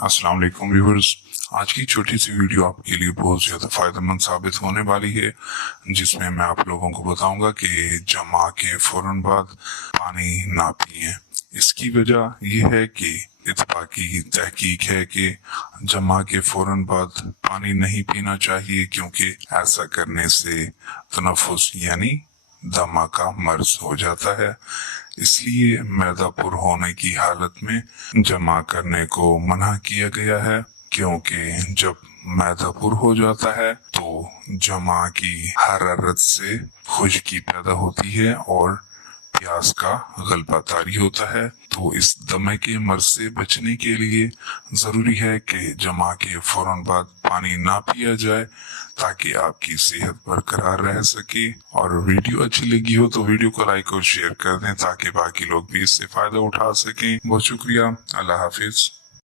अस्सलाम वालेकुम व्यूअर्स। आज की छोटी सी वीडियो आपके लिए बहुत ज़्यादा फ़ायदेमंद साबित होने वाली है, जिसमें मैं आप लोगों को बताऊंगा कि जमा के फ़ौरन बाद पानी ना पिएं। इसकी वजह यह है कि इत्तफाकी तहकीक है कि जमा के फ़ौरन बाद पानी नहीं पीना चाहिए, क्योंकि ऐसा करने से तनफ़ुस यानी दमा का मर्ज हो जाता है। इसलिए मैदा पुर होने की हालत में जमा करने को मना किया गया है, क्योंकि जब मैदा पुर हो जाता है तो जमा की हरारत से खुश्की पैदा होती है और प्यास का गलबा तारी होता है। तो इस दमे के मर्ज से बचने के लिए ज़रूरी है कि जमा के फौरन बाद पानी ना पिया जाए, ताकि आपकी सेहत बरकरार रह सके। और वीडियो अच्छी लगी हो तो वीडियो को लाइक और शेयर कर दें, ताकि बाकी लोग भी इससे फ़ायदा उठा सकें। बहुत शुक्रिया। अल्लाह हाफिज़।